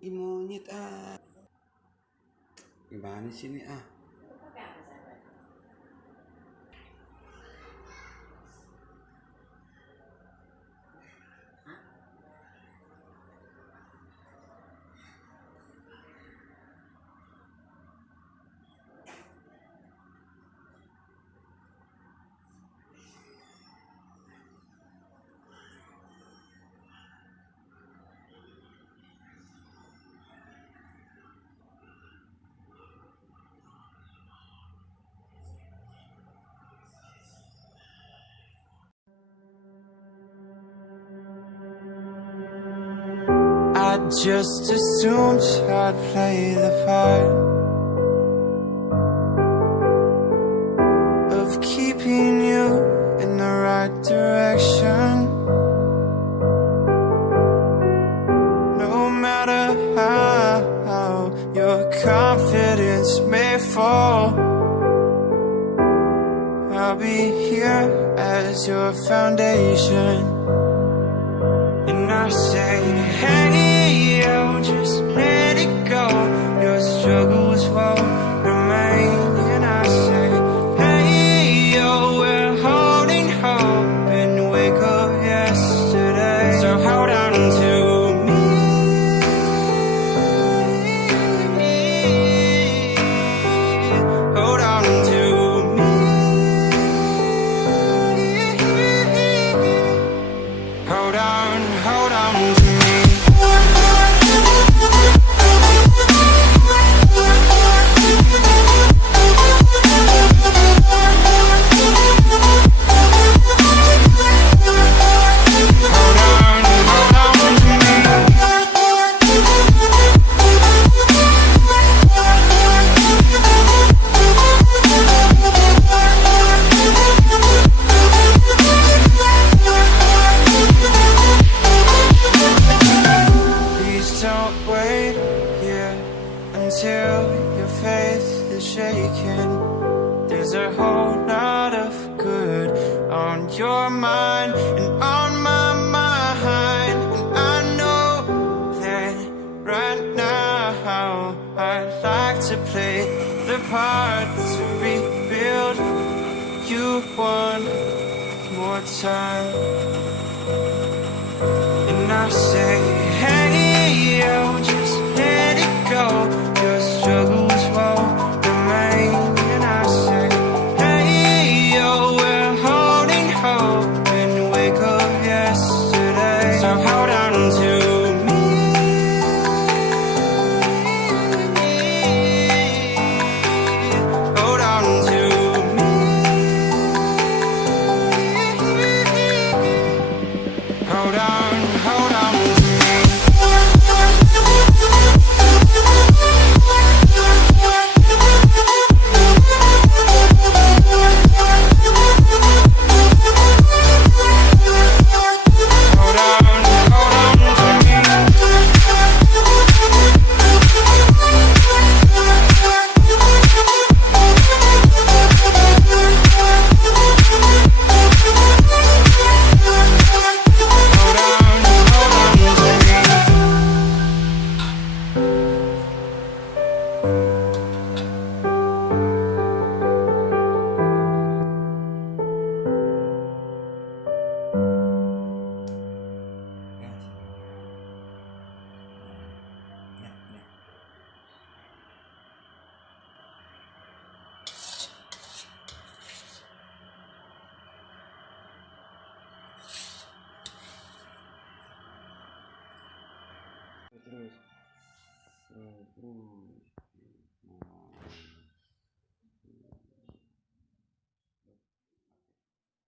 Monyet gimana sih ini I just assumed I'd play the part of keeping you in the right direction. No matter how your confidence may fall, I'll be here as your foundation. And I say, hey, yo, just let it go. Your struggles won't remain. And I say, hey, yo, we're holding hope and wake up yesterday. So hold on to me. Hold on to me. Hold on to me. Don't wait here until your faith is shaken. There's a whole lot of good on your mind and on my mind. And I know that right now I'd like to play the part to rebuild you one more time. And I say, hey, yo, just let it go. Your struggles won't remain. And I say, hey, yo, we're holding hope and wake up yesterday. So hold on to me. Hold on to me. Hold on to me. Terus